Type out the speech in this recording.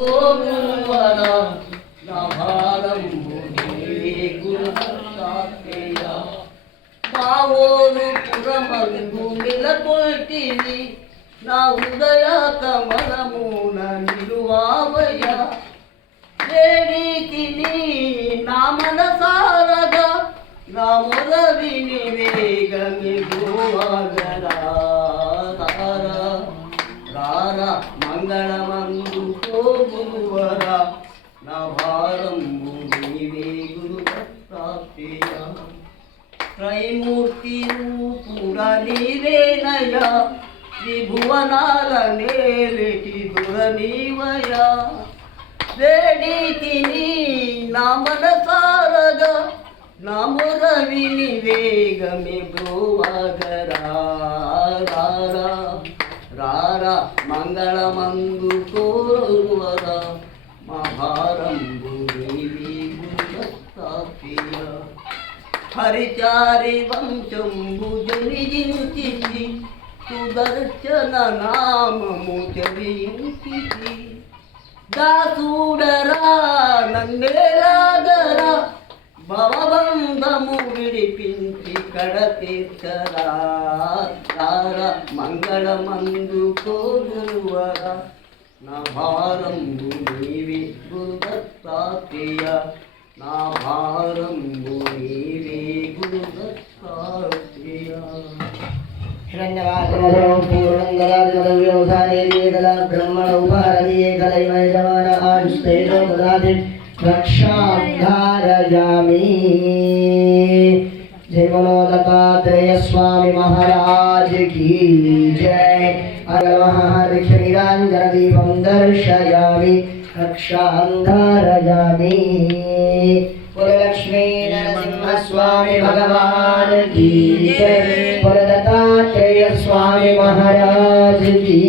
గురువర నా భారంబు నీవే గురుదత్తాత్రేయ మా ఓరు పురమందు నెలకొల్టిని నా హృదయ కమలమున నిలువావయ్య వేడికి నా మనసారగా నా మొద విని వేగమి గోవాగరా రారా మంగళమందు గురువర నా భారంబు నీవే గురుదత్తాత్రేయ త్రైమూర్తి రూపుర నీవేనయ త్రిభువనాల నేలిటి దుర నీవయ వేడికి నా మనసారగా నా మొర విని వేగమి బ్రోవగరా రారా మంగళమందు కోరువర మా భారంబు నీవే గురుదత్తాత్రేయ హరిచారి వంశంబు జనిజించి సుదర్శన నామము చరించి దాసుడరా నన్నేలాగరా భవబంధము విడిపించి కడతీర్చరా మంగళమందు కోరువర నా భారంబు నీవే గురుదత్తాత్రేయ నా భారంబు నీవే గురుదత్తాత్రేయ हिरण्यवासनधरं पूर्णङ्गलादिमदव्यवसानेकला ब्रह्मण उपारदीयकलैमयजमान आयुष्तेजो ददाति रक्षाधारयामि। जय बोलो दत्तात्रेय स्वामी महाराज की जय। अगमहादीपं दर्शयामि रक्षाधारयामि। बोलो लक्ष्मी नरसिंह स्वामी भगवान की जय। बोलो दत्तात्रेय स्वामी महाराज की